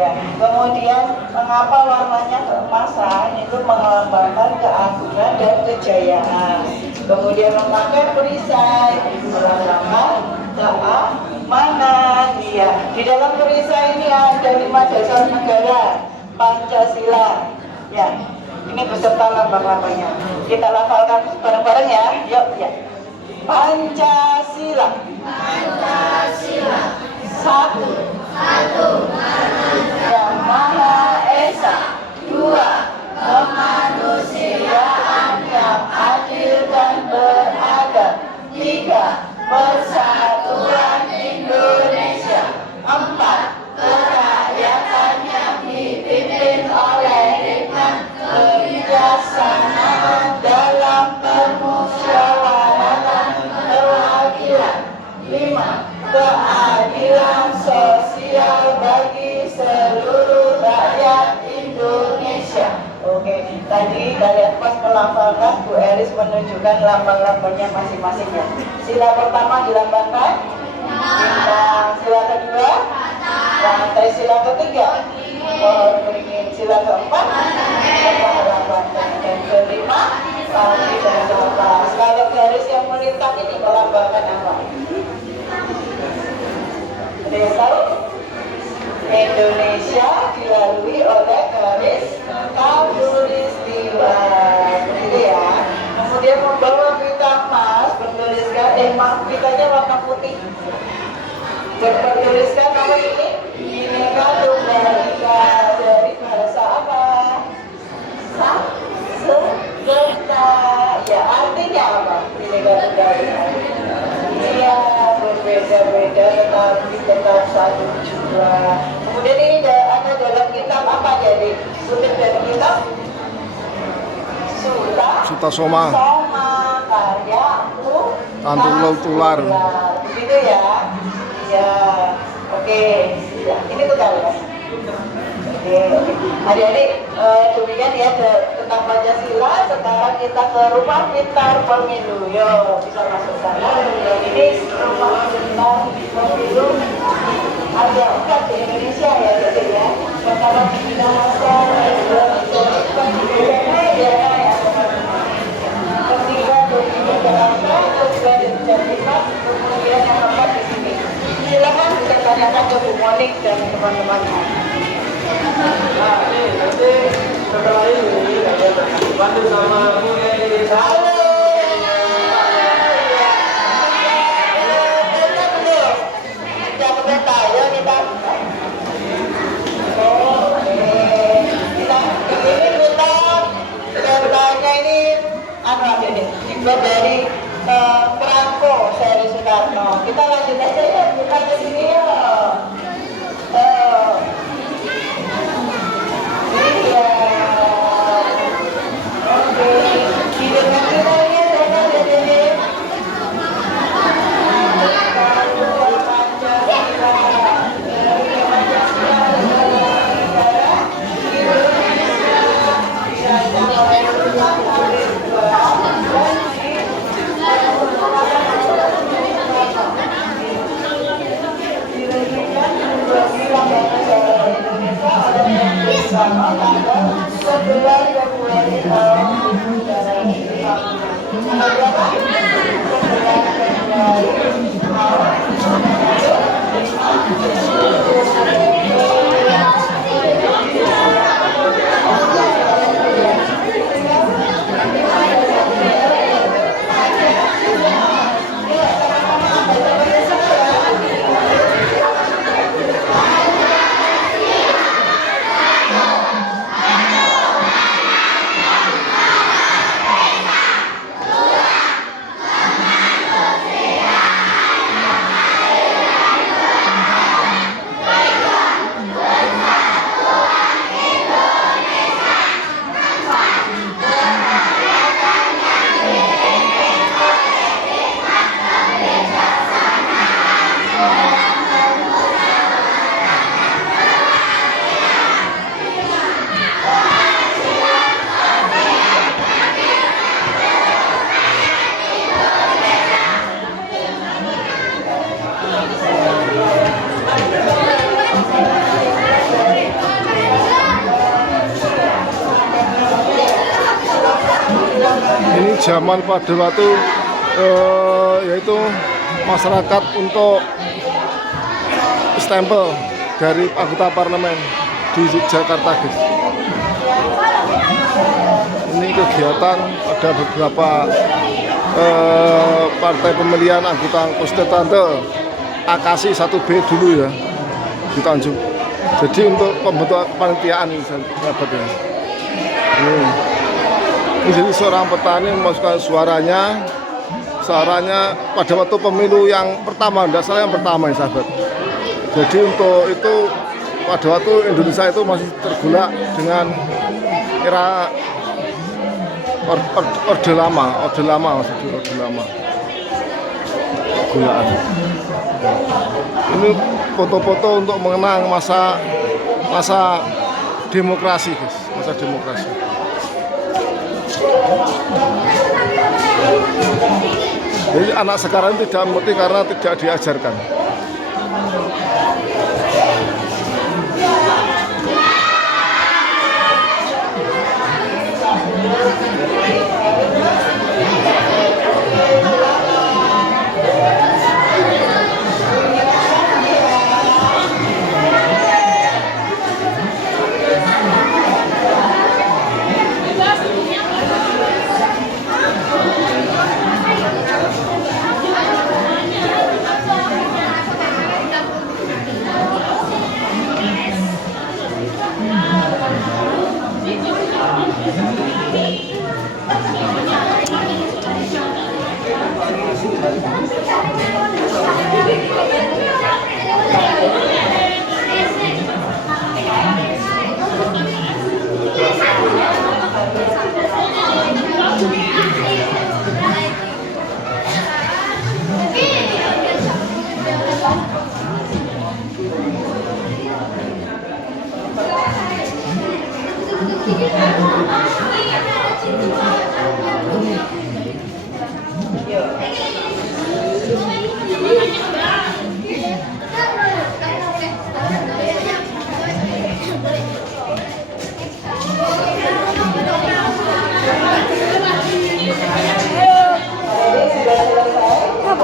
Ya, kemudian mengapa warnanya keemasan itu melambangkan keagungan dan kejayaan. Kemudian memakai perisai melambangkan keamanan. Ya, di dalam perisai ini ada 5 dasar negara Pancasila. Ya, ini beserta lambang-lambangnya. Kita lafalkan bareng-bareng ya. Yuk, ya. Pancasila. Pancasila. Satu. Yang Maha Esa. 2. Kemanusiaan yang adil dan beradab. 3. Persatuan Indonesia. 4. Kerakyatan yang dipimpin oleh hikmat kebijaksanaan dalam permusyawaratan perwakilan. 5. Keadilan sosial bagi seluruh rakyat Indonesia. Oke, tadi kalian pas melambangkan, Bu Eris menunjukkan lambang-lambangnya masing-masing ya. Sila pertama dilambangkan bintang, sila kedua rantai, sila ketiga pohon beringin, sila keempat lambang, dan kelima pagi dan keempat. Kalau garis yang melintang ini melambangkan apa? Ada yang tahu? Indonesia dilalui oleh garis khatulistiwa, begitu ya. Kemudian membawa pita emas bertuliskan, pitanya warna putih, bertuliskan apa ini? Bhinneka Tunggal Ika, dari bahasa apa? Sanskerta. Ya, artinya apa? Bhinneka Tunggal Ika. Iya, berbeda-beda tetapi tetap satu jua. Kemudian ini ada dalam kitab apa, jadi kutip dari kitab Suta Soma karya Tantul Tular. Begitu ya. Ya, oke. Ya, ini betul ya. Oke. Adik-adik, demikian ya tentang Pancasila. Sekarang kita ke rumah pintar pemilu. Yo, bisa masuk sana. Ini rumah pintar pemilu ada 4 di Indonesia ya, gitu ya. Pertama di Minahasa, kedua ketiga di Jakarta, kedua di Jakarta, kemudian yang keempat di sini. Silakan bisa tanyakan ke Bu Monik dan teman-teman. Nah, ini nanti setelah ini bantu sama Bu Edi. Halo. Ayo kita. Ini kita datanya ini dibuat dari perangko seri Soekarno. Kita lanjut aja ya, buka ke sini ya. Iya. Oke. Hidupnya kita ya, Dede. zaman pada waktu yaitu masyarakat untuk stempel dari anggota parlemen di Jakarta guys. Ini kegiatan ada beberapa partai pemilihan anggota konstituante Akasi 1B dulu ya di Tanjung. Jadi untuk pembentukan kepanitiaan ini sahabat ya. Ini jadi seorang petani memasukkan suaranya pada waktu pemilu yang pertama, tidak salah yang pertama ya sahabat. Jadi untuk itu pada waktu Indonesia itu masih tergolak dengan era orde lama maksudnya orde lama. Pergolaan. Ini foto-foto untuk mengenang masa demokrasi guys, masa demokrasi. Jadi anak sekarang tidak mengerti karena tidak diajarkan.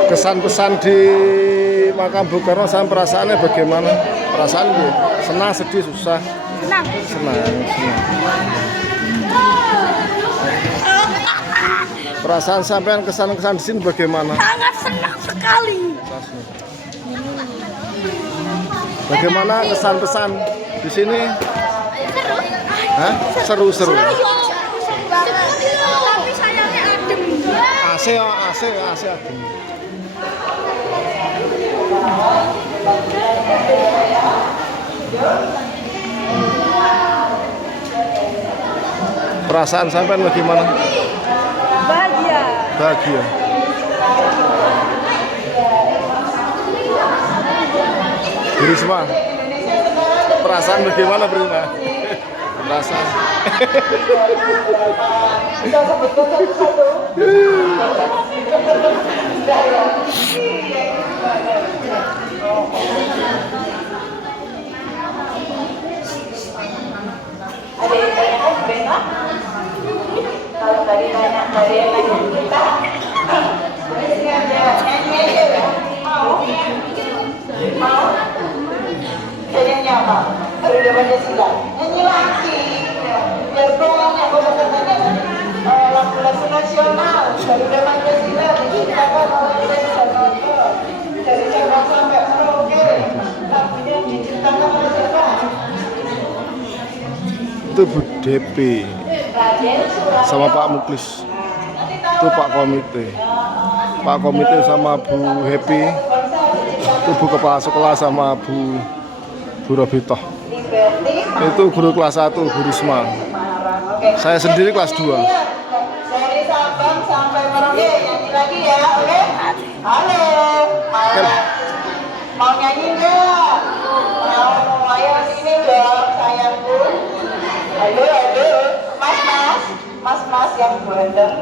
Kesan-pesan di makam Bung Karno sama perasaannya bagaimana? Perasaan gue senang, sedih, susah. Senang. Perasaan sampean kesan-kesan di sini bagaimana? Sangat senang sekali. Bagaimana kesan-pesan di sini? Hah? Seru. Tapi sayangnya adem. AC adem. Perasaan sampean bagaimana? Bahagia. Bu Risma, perasaan bagaimana Bu Risma? Perasaan. Kita sebutkan satu-satu. Ada yang tanya Bena? Kalau tadi nanya dari yang nanya kita, ini ada nyanyi aja ya? Mau? Nyanyi apa? Garuda Pancasila. Nyanyi lagi. Biar banyak katanya lagu-lagu nasional. Garuda Pancasila diciptakan oleh Presiden Soekarno. Dari Sabang sampai Merauke. Lagunya diciptakan oleh siapa? Itu Bu Depi sama Pak Muklis, itu Pak Komite sama Bu Happy, itu Bu Kepala Sekolah sama Bu Robitoh, itu guru kelas 1 Bu Risma, saya sendiri kelas 2. Dari Sabang sampai Merauke nyanyi lagi ya, oke? Halo, mau nyanyi nggak? Mau ayo sini dong sayangku. Halo, mas yang bandeng,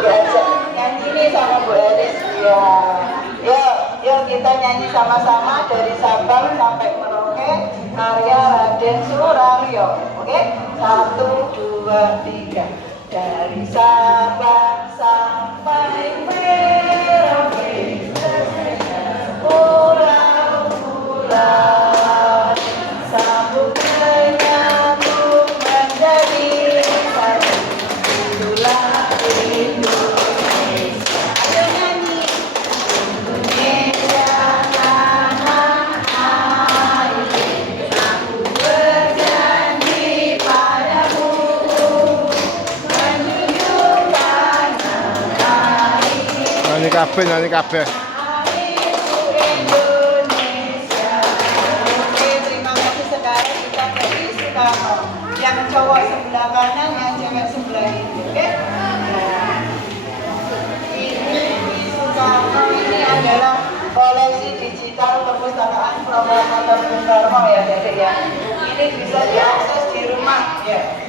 diajak nyanyi nih sama Bu Elis ya. Yuk kita nyanyi sama-sama dari Sabang sampai Merauke, karya Raden Suranyo. Oke, 1, 2, 3. Dari Sabang nyanyi kabeh. Oke, terima kasih. Sekarang kita ke Soekarno. Yang cowok sebelah kanan, yang cewek sebelah ini. Oke? Nah, ini Soekarno ini adalah koleksi digital perpustakaan promotor Bung Karno ya, Dede ya. Ini bisa diakses di rumah ya.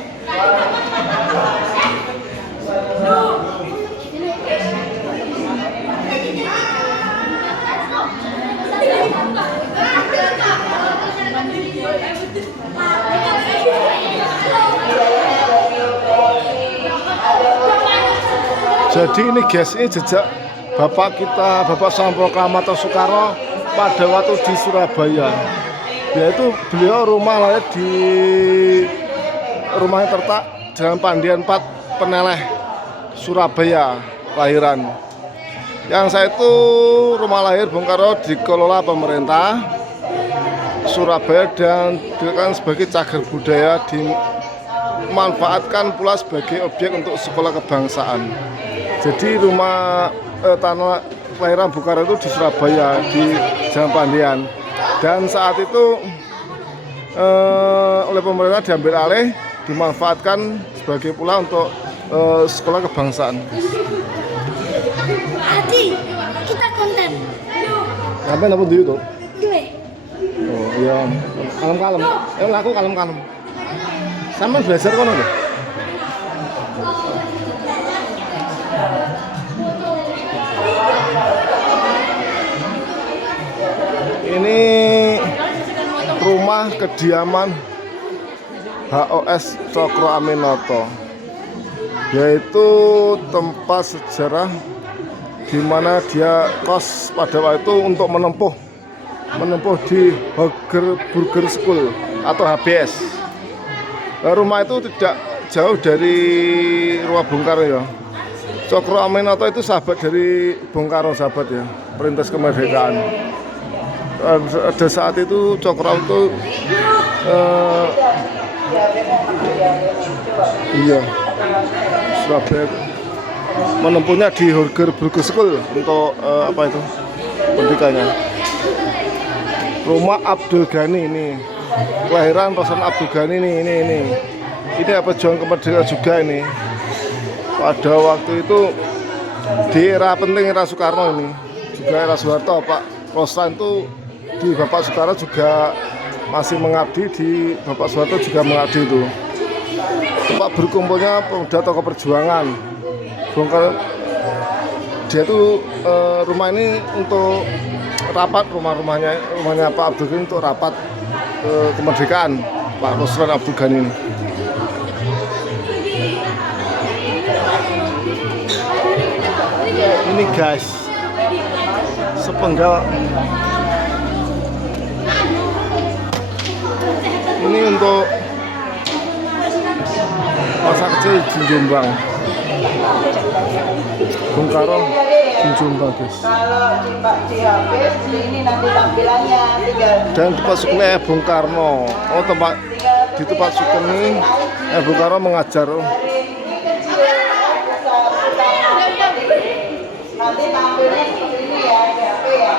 Jadi ini guys, ini jejak bapak kita, Bapak Sang Proklamator Soekarno pada waktu di Surabaya. Yaitu beliau rumah lahir di rumahnya terletak Jalan Pandian 4 Peneleh, Surabaya lahiran. Yang saya itu rumah lahir Bung Karno dikelola pemerintah Surabaya dan digunakan sebagai cagar budaya, dimanfaatkan pula sebagai objek untuk sekolah kebangsaan. Jadi rumah tanah kelahiran Bung Karno itu di Surabaya di Jalan Pandian, dan saat itu oleh pemerintah diambil alih, dimanfaatkan sebagai pula untuk sekolah kebangsaan. Adi, kita konten. Sampai napa di YouTube? Gue. Oh iya, kalem-kalem. Laku kalem-kalem. Sama belajar kono lho. Ini rumah kediaman HOS Cokro Aminoto, yaitu tempat sejarah di mana dia kos pada waktu itu untuk menempuh di Burger School atau HBS. Rumah itu tidak jauh dari rumah Bung Karno ya. Cokro Aminoto itu sahabat dari Bung Karno, sahabat ya, perintis kemerdekaan. Ada saat itu Cokro itu Surabaya menempuhnya di Burger School untuk apa itu pendidikannya. Rumah Abdul Ghani ini, kelahiran Rosan Abdul Ghani ini apa pejuang kemerdekaan juga ini. Pada waktu itu di era penting, era Soekarno ini, juga era Soeharto, Pak Rosan itu di Bapak Soekarno juga masih mengabdi, di Bapak Soeharto juga mengabdi itu. Tempat berkumpulnya pemuda tokoh perjuangan. Bung Karno, dia itu rumah ini untuk rapat, rumahnya Pak Abdul Ghani untuk rapat kemerdekaan Pak Rosan Abdul Ghani ini. Ini guys, sepenggal ini untuk masa kecil di Jombang. Bung Karno di Jombang guys. Kalau di HP ini nanti tampilannya tinggal. Dan tempat sekolah Bung Karno. Oh, di tempat sekolah ini Bung Karno mengajar. Nanti tampilnya seperti ini ya, di HP ya.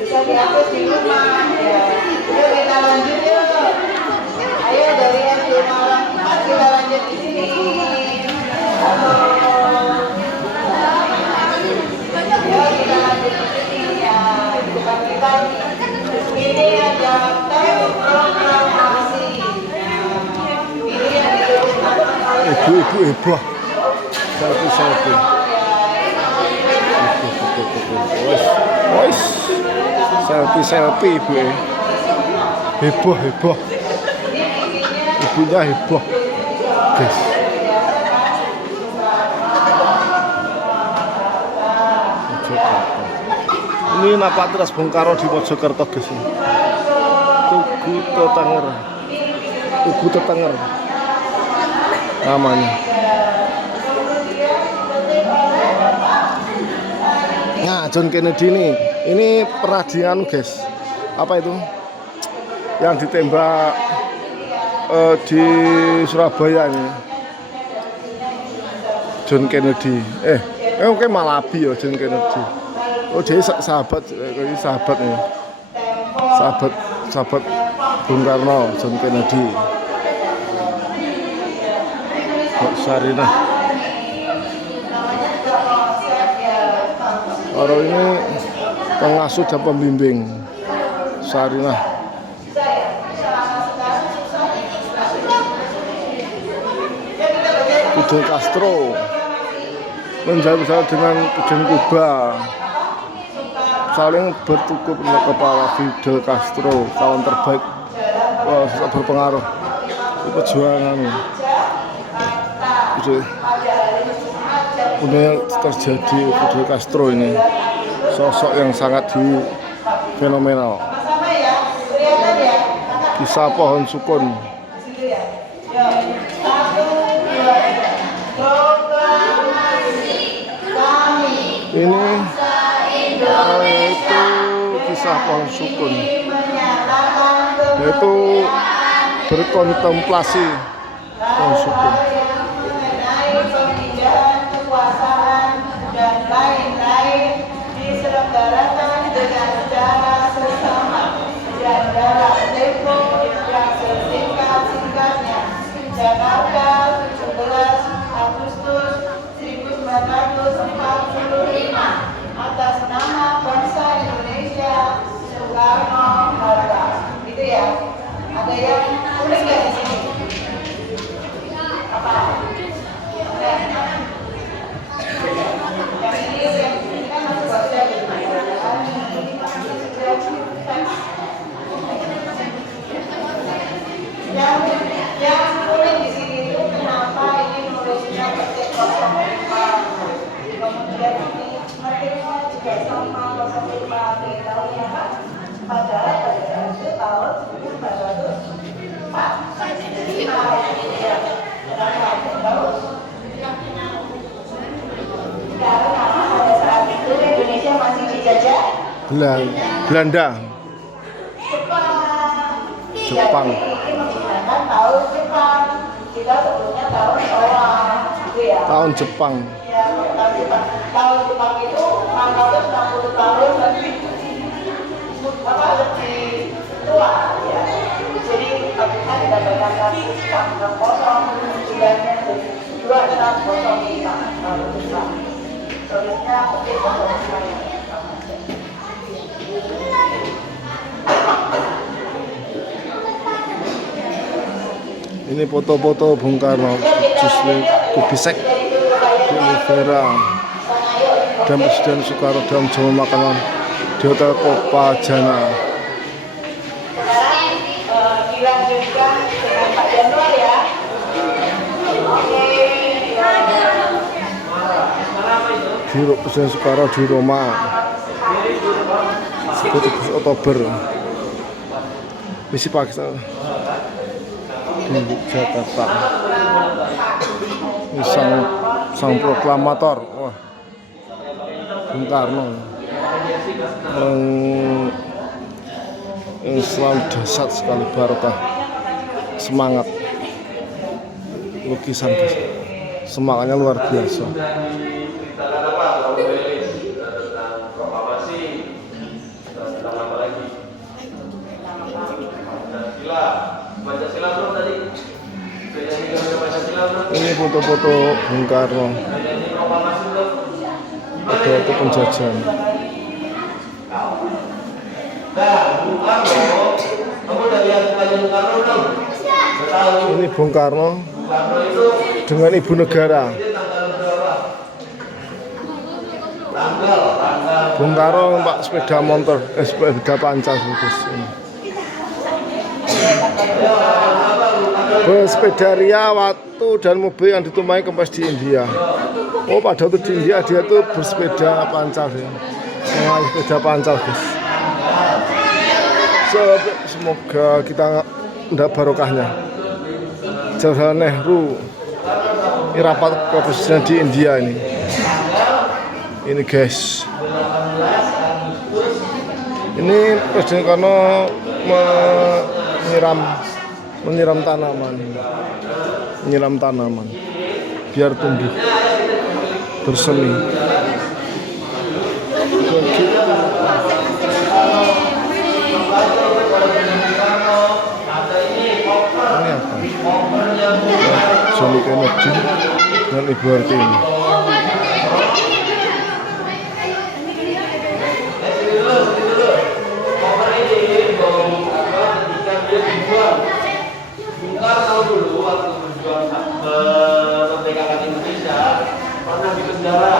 Bisa dihapus di rumah ya. Yuk kita lanjut yuk. Ayo dari SD 04 kita lanjut di sini. Halo. Yuk kita lanjut di sini ya. Di depan kita ini ada tab proklamasi. Ini yang dituliskan oleh Ibu. Selfie. Selfie ibu. Heboh. Ibunya heboh. Guys. Ini napak teras Bung Karno di Mojokerto guys. Tugu Tetenger namanya. Nah, John Kennedy ini pernah guys, apa itu yang ditembak di Surabaya ini, John Kennedy. Oke Malabi ya John Kennedy. Oh dia sahabat ini sahabat nih. Sahabat Bung Karno, John Kennedy. Mbak Sarinah. Orang ini pengasuh dan pembimbing Sarinah. Fidel Castro menjadi dengan Presiden Kuba, saling bertukuk dengan kepala Fidel Castro, kawan terbaik, berpengaruh di perjuangan. Kemudian terjadi Fidel Castro ini sosok yang sangat fenomenal. Kisah pohon sukun. Ini itu kisah pohon sukun, yaitu berkontemplasi pohon sukun. Kekuasaan dan lain-lain diselenggarakan dengan cara sesama dan dalam tempo yang sesingkat-singkatnya. Jakarta, 17 Agustus 1945, atas nama bangsa Indonesia, Soekarno-Hatta. Gitu ya. Ada yang tulis nggak di sini? Apa? Yang boleh di sini itu kenapa ini nulisnya petik 05, kemudian ini metiknya juga sama 05, tahu ya Pak? Padahal pada itu tahun 1945 ya. Kenapa? Tahu? Karena pada saat itu Indonesia masih dijajah Belanda. Jepang. Ini menggunakan tahun Jepang. Kita sebutnya tahun Showa, gitu ya. Tahun Jepang. Ya, tahun Jepang. Tahun Jepang itu 660 tahun lebih tua, ya. Jadi apabila didapatkan kasus tanggal kosong, bulannya 2605 tahun Jepang. Tulisnya petik 05. Ini foto-foto Bung Karno, Jusli Kubisek, Olivera, dan Presiden Soekarno dalam jamuan makanan di Hotel Kopajana. Sekarang dilanjutkan dengan Pak Januar ya. Oke. Di Presiden Soekarno di Roma, 17 Oktober. Misi Pakistan di Jakarta. Ini sang proklamator, wah, Bung Karno. Islam dahsyat sekali, barokah, semangat, lukisan, semangatnya luar biasa. Ini foto-foto Bung Karno pada waktu penjajahan. Ini Bung Karno dengan ibu negara. Bung Karno numpak sepeda motor, sepeda pancal ini. Bersepeda ria waktu dan mobil yang ditumpangi kempes di India. Oh, pada waktu di India dia tuh bersepeda pancal ya. Sepeda pancal guys. Semoga kita mendapat barokahnya. Jawaharlal Nehru ini rapat ke presiden di India ini. Ini guys. Ini Presiden Karno menyiram tanaman biar tumbuh bersemi. Ini apa? Sonic Energy dan Ibu Hartini. Bung Karno dulu waktu berjuang memerdekakan Indonesia pernah di penjara,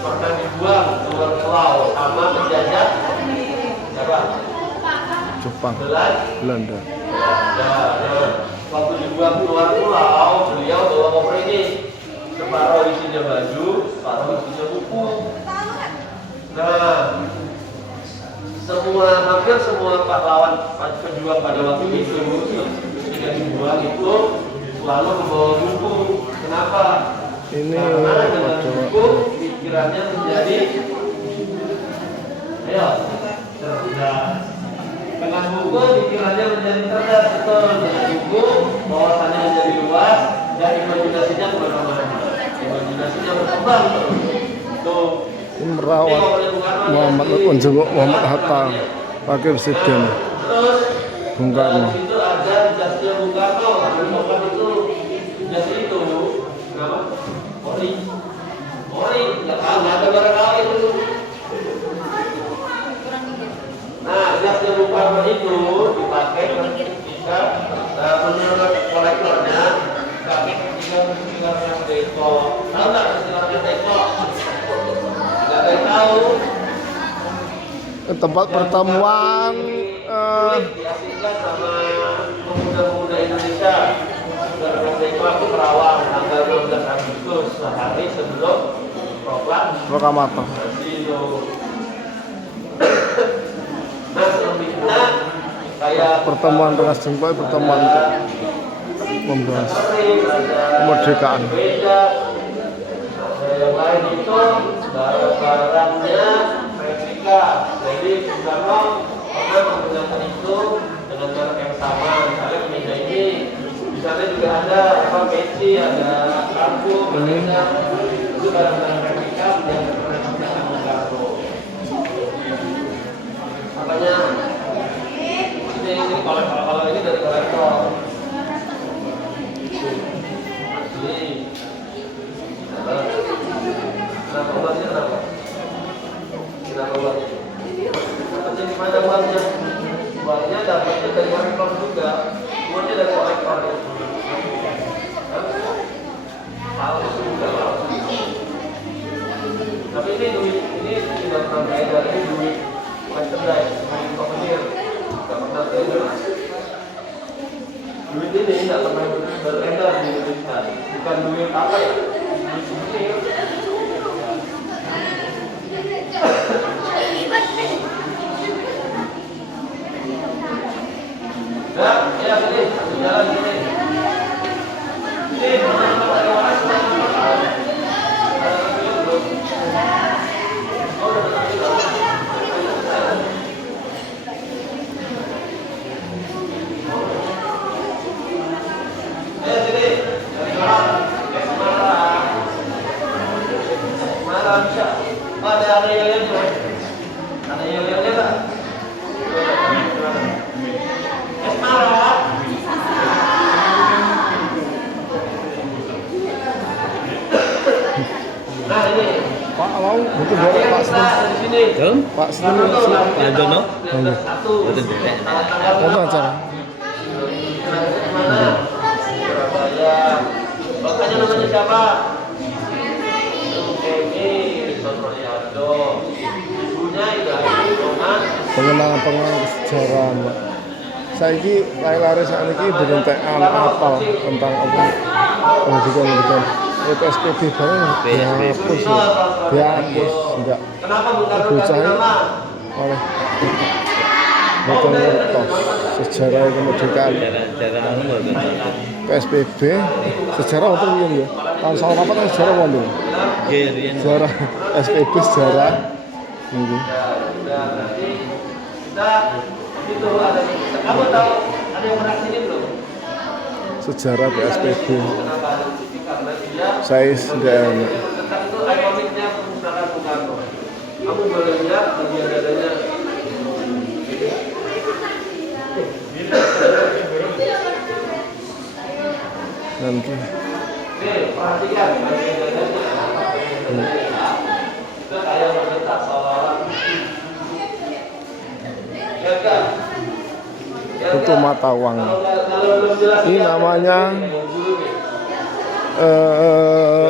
pernah dibuang keluar ke laut sama penjajah siapa? Jepang, Belanda. Waktu dibuang keluar pulau, beliau bawa koper ini, separuh isinya baju, separuh isinya buku. Nah, hampir semua pahlawan pejuang pada waktu itu ketika dibuang itu selalu membawa buku. Kenapa? Ini Karena dengan buku pikirannya menjadi cerdas. Dengan buku pikirannya menjadi cerdas, betul. Dengan buku wawasannya menjadi luas dan imajinasinya kemana-mana. Imajinasinya berkembang terus. Tuh. Ini merawat menjenguk Muhammad Hatta, Wakil Presiden Bung Karno. Itu ada jasnya Bung Karno, bukan itu jas itu, kenapa? Ori, nggak tahu, nggak ada barang kau itu. Nah, jasnya Bung Karno itu dipakai ketika menurut kolektornya, kami ketika mendengarkan Deko, tahu nggak mendengarkan Deko? Tempat pertemuan diasingkan sama pemuda-pemuda Indonesia. Itu aku Kerawang tanggal 12 Agustus, sehari sebelum Proklamasi. Nah, selebihnya kayak Pertemuan Rengas Dengklok, pertemuan untuk membahas kemerdekaan. yang lain itu barang-barangnya replika. Jadi Bung Karno pernah menggunakan itu dengan merek yang sama. Misalnya meja ini, di sana juga ada peci, ada kartu, meja. Itu barang-barang replika yang pernah digunakan Bung Karno. Makanya ini kalau ini dari kolektor. Kenapa uangnya kenapa? Kenapa uangnya? Dapatnya di mana uangnya? Uangnya dapatnya dari kolektor juga. Uangnya dari kolektor ya. Halus juga lah. Tapi ini duit, ini tidak pernah beredar. Ini duit merchandise, duit souvenir. Tidak pernah beredar. Duit ini tidak pernah beredar di Indonesia. Bukan duit apa ya? Duit souvenir. Ya, sini, jalan sini. Ini teman-teman dari mana? Sini, dari mana? Semarang bisa. Ada yel-yelnya. Ada yel-yelnya tak? Semarang. Nah ini. Pak mau butuh borok Pak Senin. Di sini. Pak Senin Pak Dono. Betul. Apa acara? Mana? Surabaya. Bapaknya namanya siapa? Emi Sotroyado. Ibunya Ibu Pengenalan sejarah, Mbak. Saiki lari-lari saat ini berentekan apal tentang apa? Pendidikan. PSBB bareng dihapus ya. Dihapus enggak. Kenapa Bung Karno ganti Bocah nama? oleh Betul ngertos sejarah kemerdekaan PSBB sejarah wonten riyen ya. Tahun 94 kan sejarah wonten. Sejarah SPB sejarah nggih. Udah berarti kita itu ada. Kamu tahu ada yang pernah sini belum? Sejarah PSBB. Kenapa ada di sini? Karena dia Saya sudah tentang itu ikoniknya pemusnahan Bung Karno. Kamu boleh lihat bagian dadanya. Nanti. Perhatikan bagian dadanya. Itu kayak bergetar seolah-olah. Lihat kan? Itu mata uang. Kalau belum jelas Ini namanya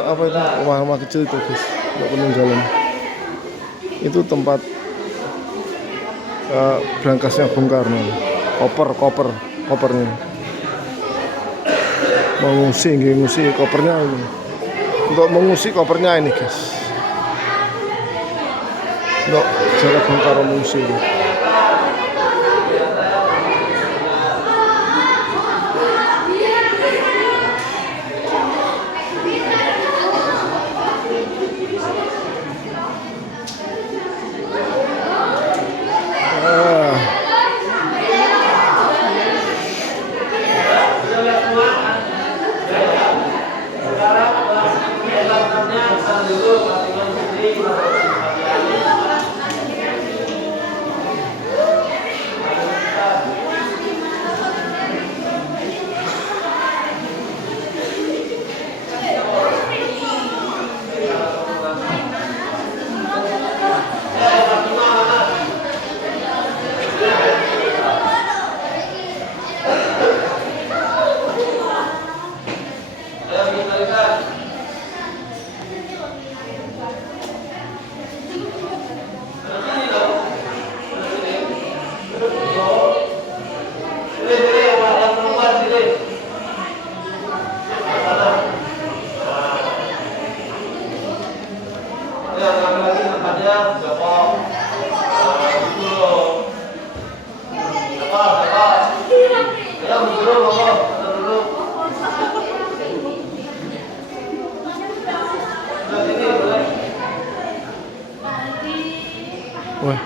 apa itu? Rumah-rumah kecil itu, guys. Nggak peninggalan. Itu tempat berangkasnya Bung Karno. Kopernya. Mengungsi kopernya ini. Untuk mengungsi kopernya ini, guys. Untuk jarak Bung Karno mengungsi ini. Wah.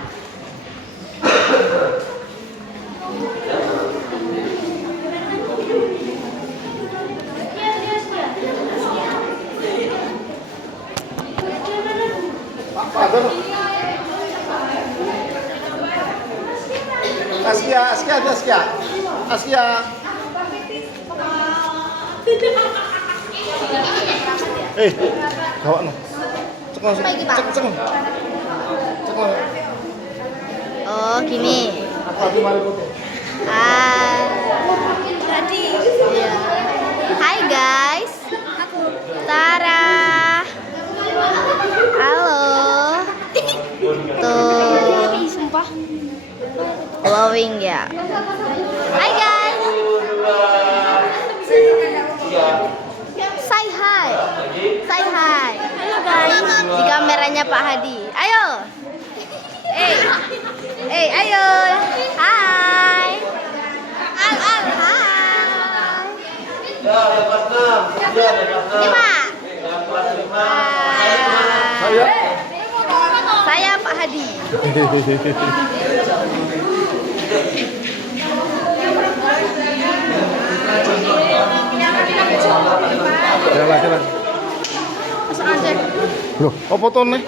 Askia. Bawa no. Cek. Oh, gini. Apa di mari putih? Tadi. Iya. Hai guys. Tara. Halo. Tuh. Sumpah. Glowing ya. Hai guys. Say hi. Say hi. Di kameranya Pak Hadi. Ayo. Ayo. Hai. Al, hai. Ya, yang kelas 6. Ya, yang kelas 6. Lima. Yang kelas 5. Saya Pak Hadi. Jalan. Masuk aja. Loh, apa tuh nih?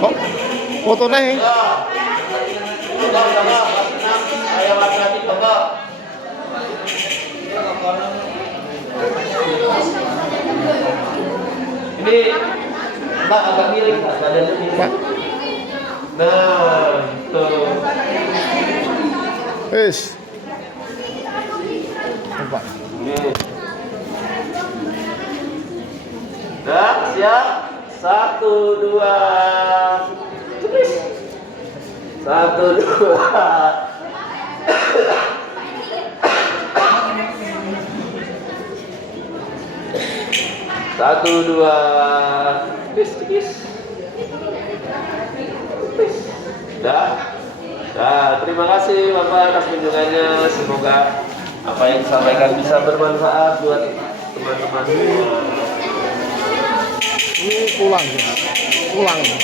Oh, foto nih. Ayo laki-laki coba. Ini Mbak agak miring, Pak. Badannya miring. Nah, tuh. Wis. Coba. Nah, siap. 1, 2. Cepet. 1, 2. Satu, dua. Cepis. Dah. Terima kasih Bapak atas kunjungannya. Semoga apa yang disampaikan bisa bermanfaat buat teman-teman semua. Ini pulang. Alhamdulillah.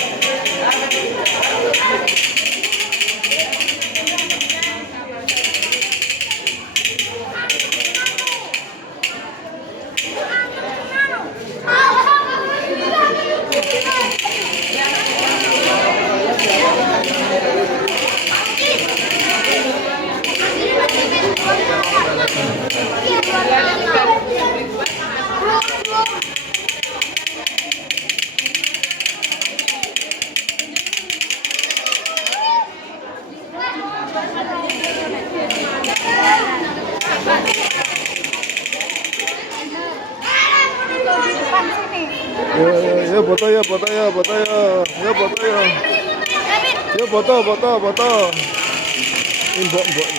Yo foto yo, foto yo, foto yo. Yo foto yo. Yo foto, foto, foto. Ini mbok-mbok.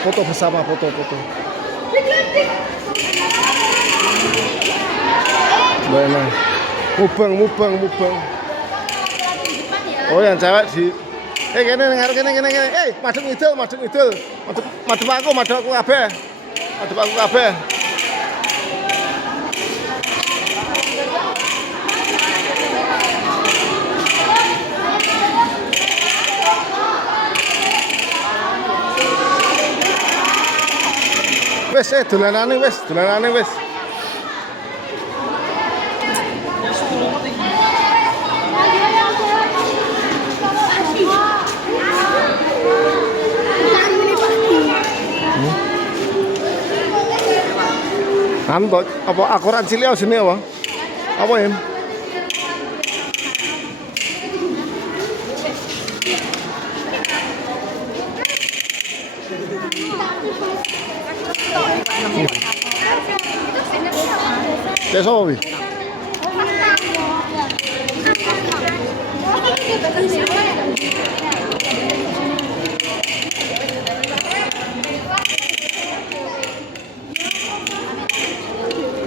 Foto bersama, foto-foto. Mana? Mubang. Oh, yang cewek di. Kene ngarep kene. Madhep ngidul. Madhep aku kabeh. Wes, dolanane wes. Antot, apa akurat cilik sini apa? Apa ya? Cek sapa wi?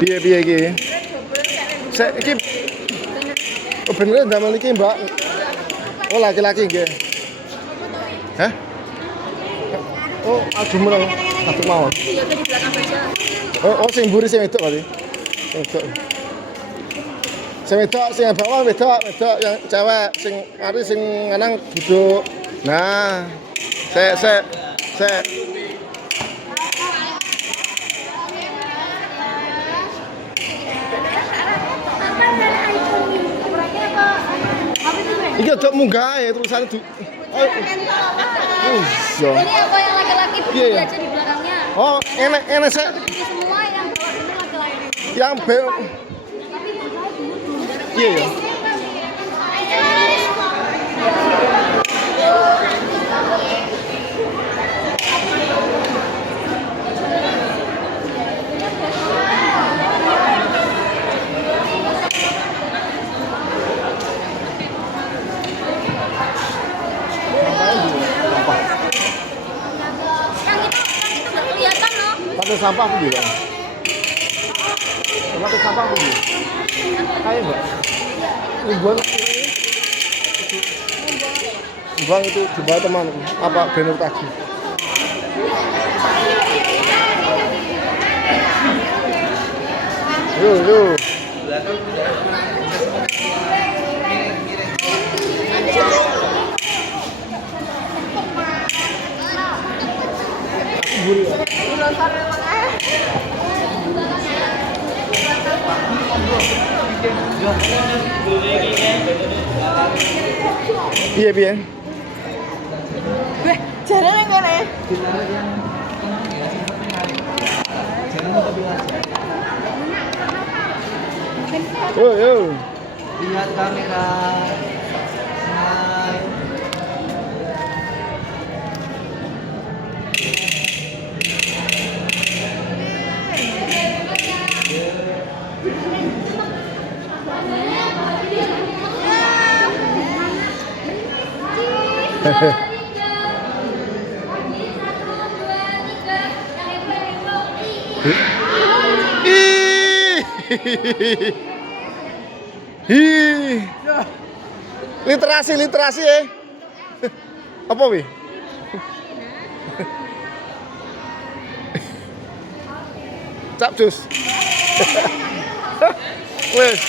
Piye iki? Sek iki. Oh bener ndamel iki, Mbak. Oh laki-laki nggih. Hah? Oh, aduh menang. Aduh mawon. Oh, sing mburi sing wedok berarti. Sing wedok, sing bawah wedok yang cewek sing ari sing lanang duduk. Nah. Sek. Iki aja munggah ya tulisannya oh. Iya. Ini apa yang laki-laki berdiri Iya. aja di belakangnya. Oh, enak saya. Ini semua yang bawah bener laki-laki. Yang be. Iya ya. Yang itu nggak kelihatan loh. Pakai sampah aku juga. Pakai sampah aku juga. Ayo Mbak. Buang itu di bawah teman apa banner tadi. Yo. Piye? Weh, jalan yang kene. Yo. Lihat kamera. Hai. Literasi ya. Apa wi? Capcus. Wes.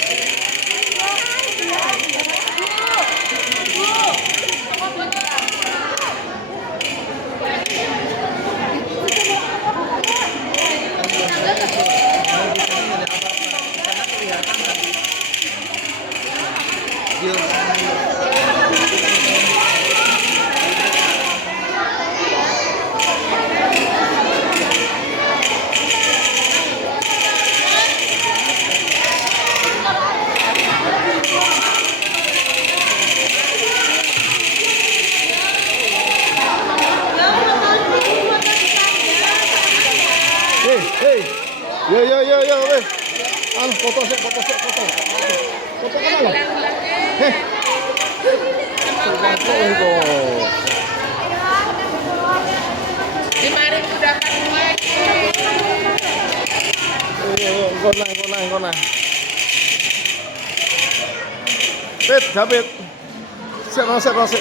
Foto sih, foto. Foto mana lo? Heh. Foto itu. Engko nah. David. Siap. Awas sih.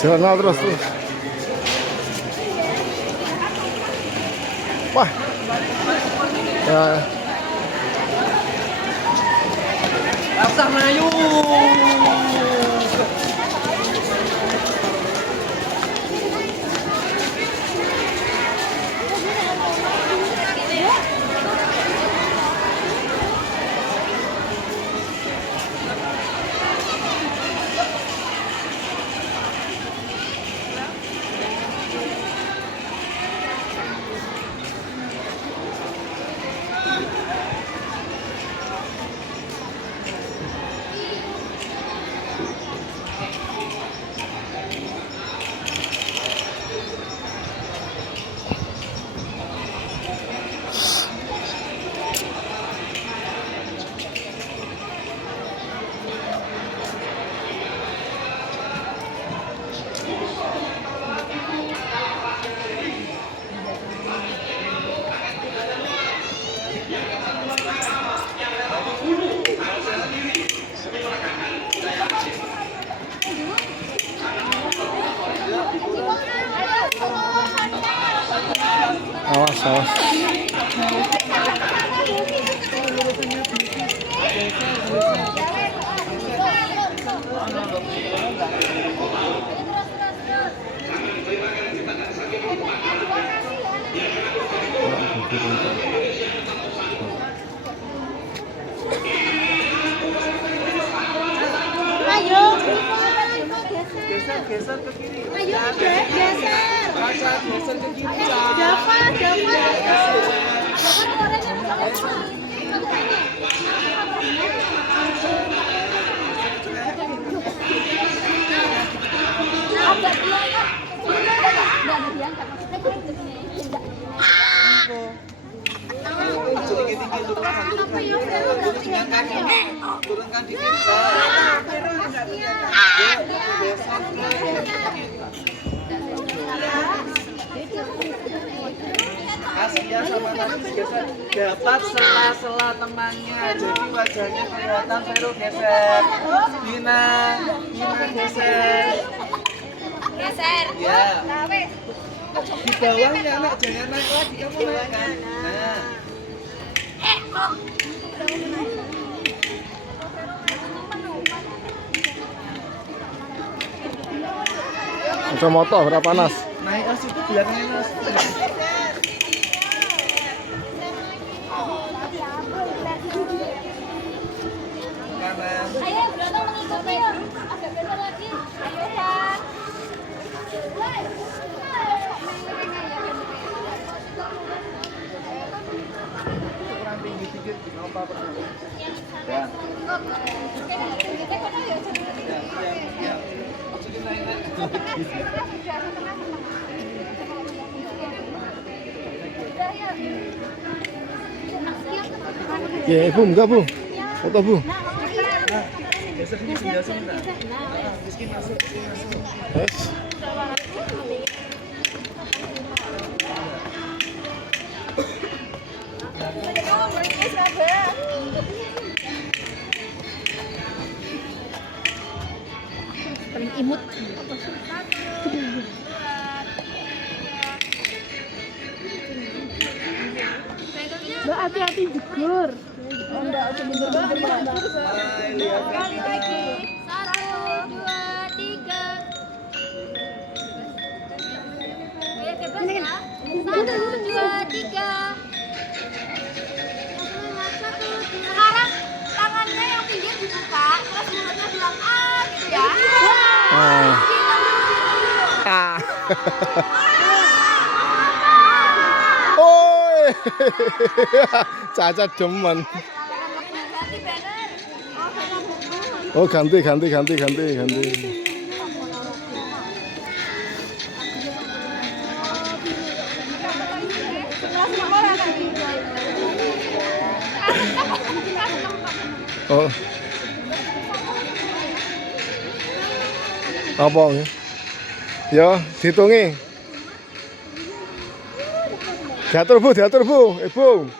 Jalan terus. Wah. Ya. Rasa Melayu. Awas. Geser ke kiri. Ayo, geser. Raja geser ke kiri. Java. Turunkan di Asia sama Nasis geser dapat sela-sela temannya, jadi wajahnya kelihatan. Vero geser. Dina geser. Ya. Di bawahnya nak, jangan naik lagi, kamu naik kan. Nah. Moto berapa panas? Naik ke situ belakangnya Nas. Kanan. Ayo, Broto mengikuti yuk. Agak besar lagi. Ayo ya. Kurang tinggi dikit, apa pernah? Ya. Ya. Masukin naik. Ya, Bu, enggak, Bu. Foto, Bu. Geser sini, minta. Miskin masuk. Yes. Paling imut. Mbak, hati-hati jegur. Oh, enggak, sekali lagi. 1, 2, 3. Ayo bebas ya. 1, 2, 3. Sekarang tangannya yang pinggir dibuka, terus mulutnya bilang ah gitu ya. Ah. Caca demen. Oh ganti. Oh. Apa ini? Ya, dihitungi. Diatur Bu, Ibu.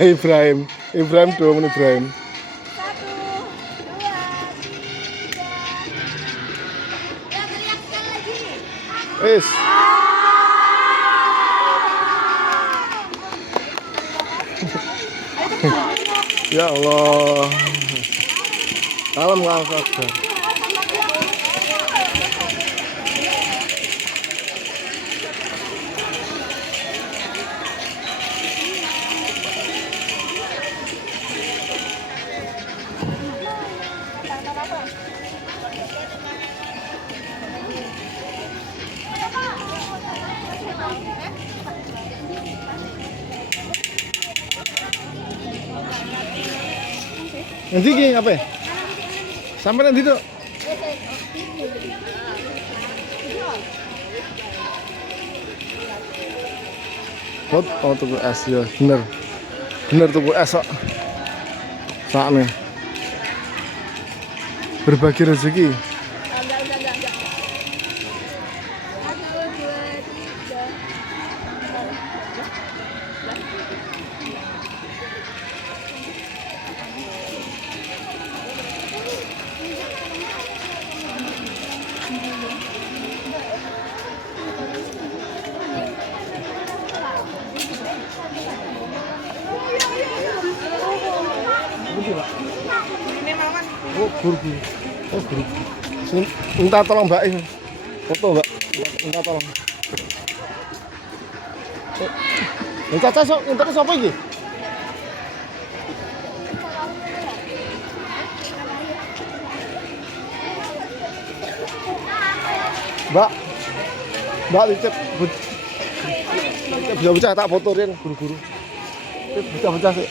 Ibrahim dong, Ibrahim. Wis. Ya Allah. Salam nggak kabar. Nanti gini apa? Sampai nanti tuh. Oh tuku es ya, bener tuku es kok. Sakne. Berbagi rezeki. Oh, guru. Minta tolong Mbak ini. Foto Mbak. Minta tolong. Caca sok, interne sapa iki? Mbak licet. Bisa tak fotoin guru-guru. Bisa sih.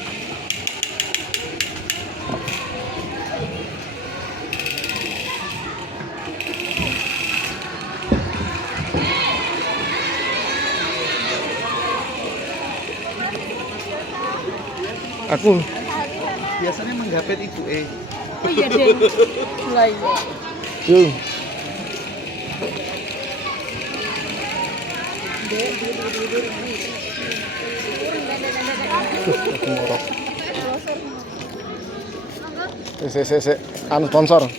Aku Biasanya menggapet ibu Oh iya deh. Mulai. yuk. Se. Anu sponsor.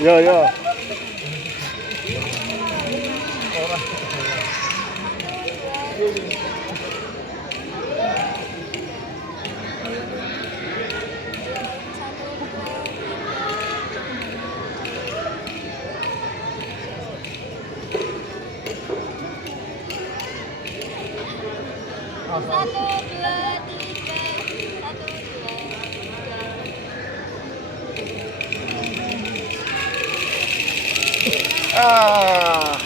Yo. Ah.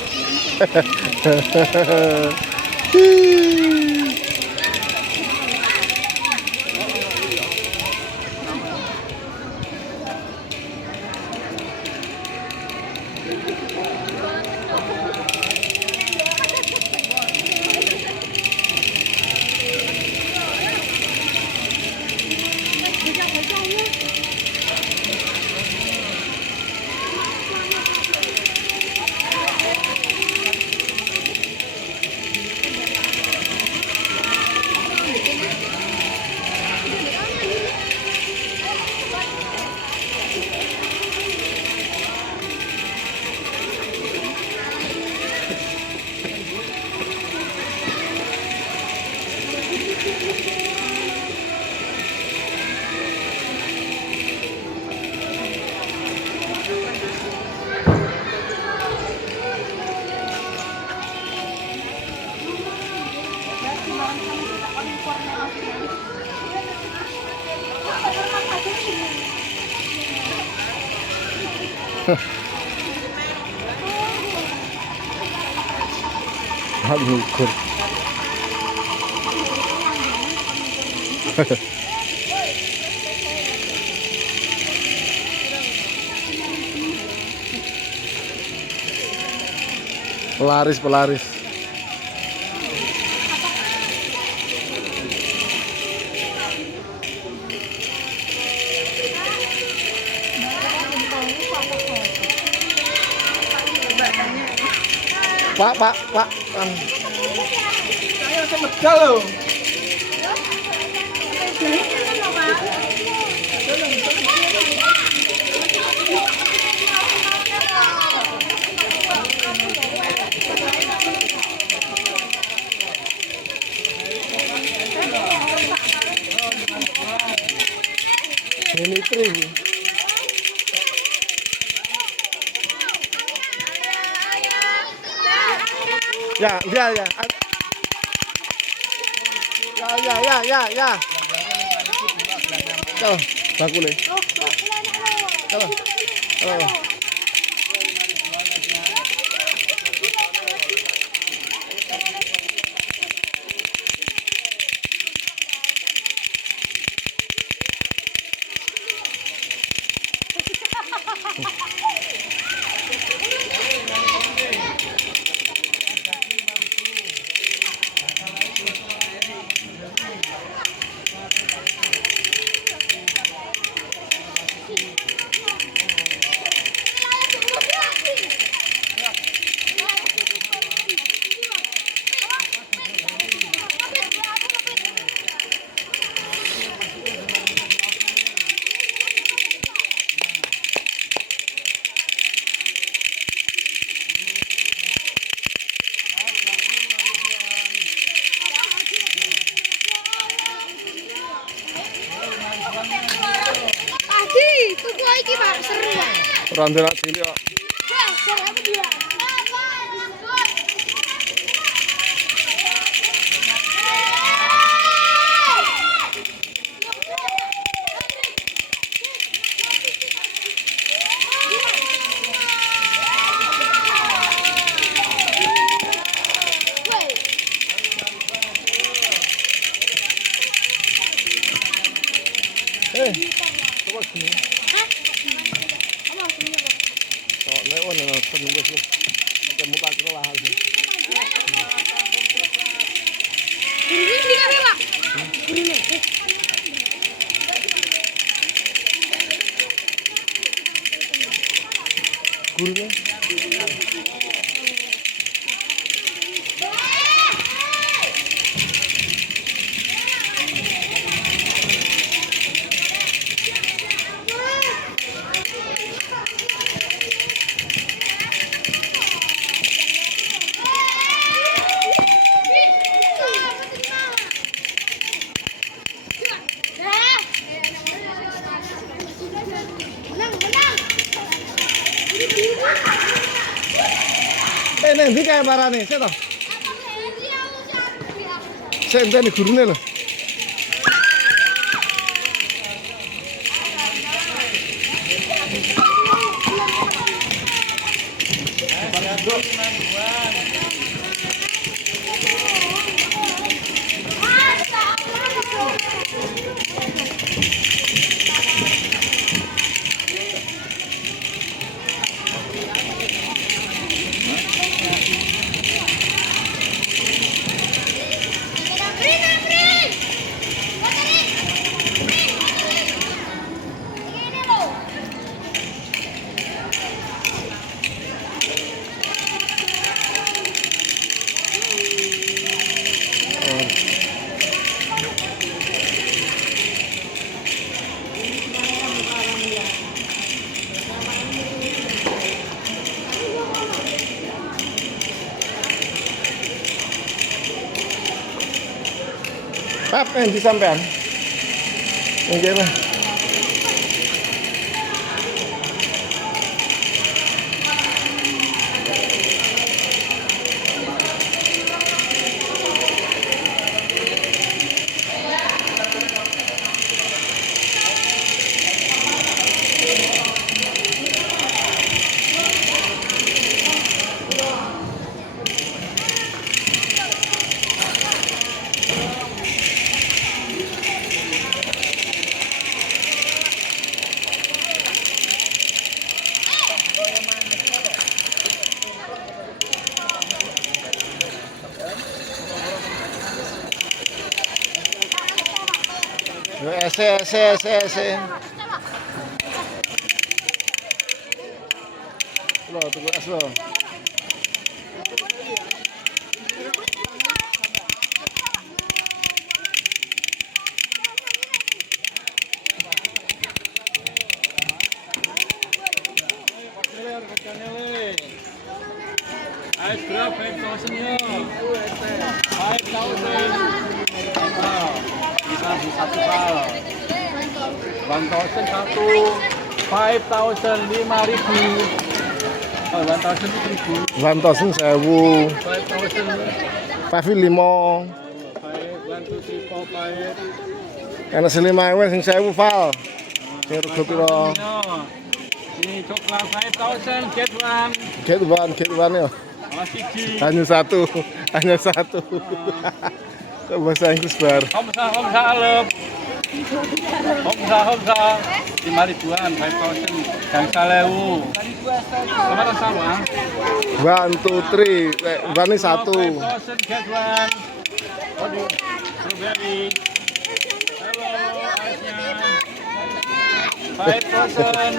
Ngukur. Pelaris. Pak. Ayo semedal loh. Ini tri. Ya. Ya. Kalau bakule. Kalau. Tuku iki Pak, seru ya. Randenak cilik kok. Apa dia? Coba sini. Oh, lewat nih, penunggu sih. Kita muka kira lah sih. Gurunya di mana, Pak? Gurunya. Neng, di kayak barane, saya tahu. Saya entah gurunya loh. Pep, di sampean. Oke, Mas. Lo, tunggu es lo. Ice berapa 5.000 ya? 5.000. Bisa satu kal. 1.000 satu. 5.000 5.000. Oh, 1.000 1.000. 1.000 sewu. 5.000. 5.000 5. 1, 2, 3, 4, 5. Enak sing 5.000 sing sewu val. Sing rego piro? Ini coklat 5.000 get one. Get one ya. Siji. Hanya satu. Kok bahasa Inggris bar. Homsa alep. Homsa 5.000-an 5.000 gang 1.000. Sama sama. 1, 2, 3. One ini satu. 5.000 get one. Waduh, strawberry. Halo, ice-nya. 5.000.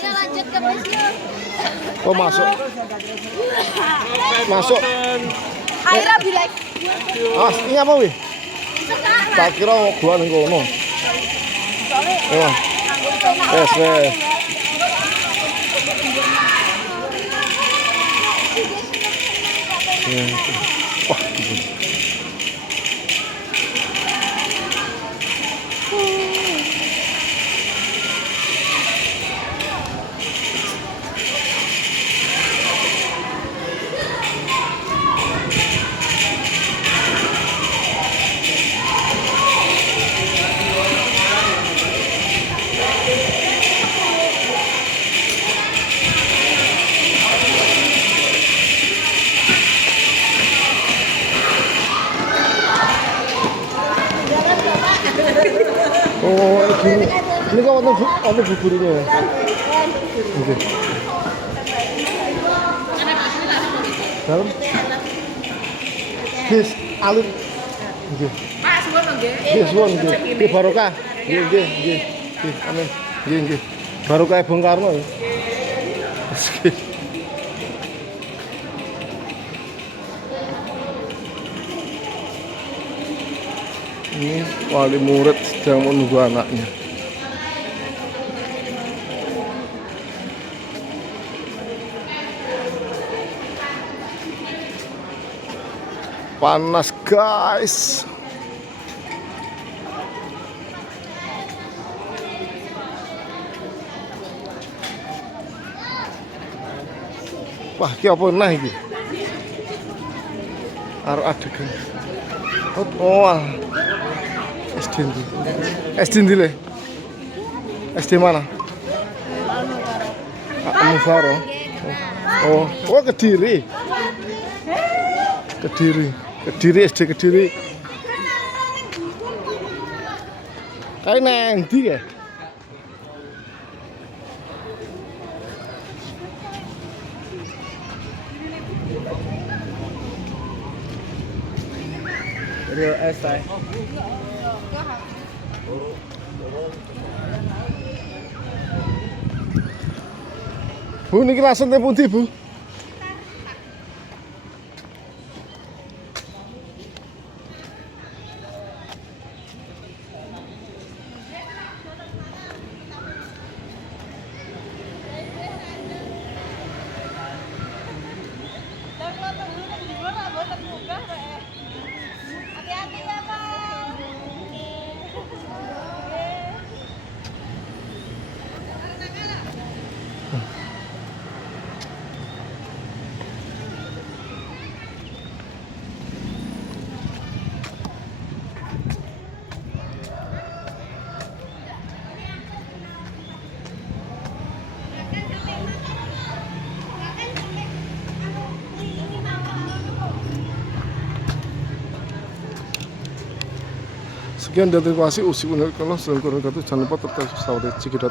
Lanjut ke museum. Oh masuk. Masuk. Aira bilang. Ah, ini apa wih? Tak kira gua ning kono. Oh. Wes. Wah, oh, ini kok wonten buburnya. Nggih. Dalam. Bis alit. Nggih. Pak, suwun nggih. Nggih, suwun nggih. Nggih barokah. Nggih. Nggih, amin. Nggih. Barokah Bung Karno. Ini wali murid sedang menunggu anaknya. Panas guys. Wah, iki apa nah iki? Arep adegan. Oh. SD ndi le? SD mana? Al-Mufarah. Oh, Kediri. Kediri SD Kediri. Kayak nanti ya? Real estate. Bu, niki langsung teng pundi, Bu? Hati-hati ya, Pak. Sekian dan terima kasih. Jangan lupa tetap bersama Cikidot.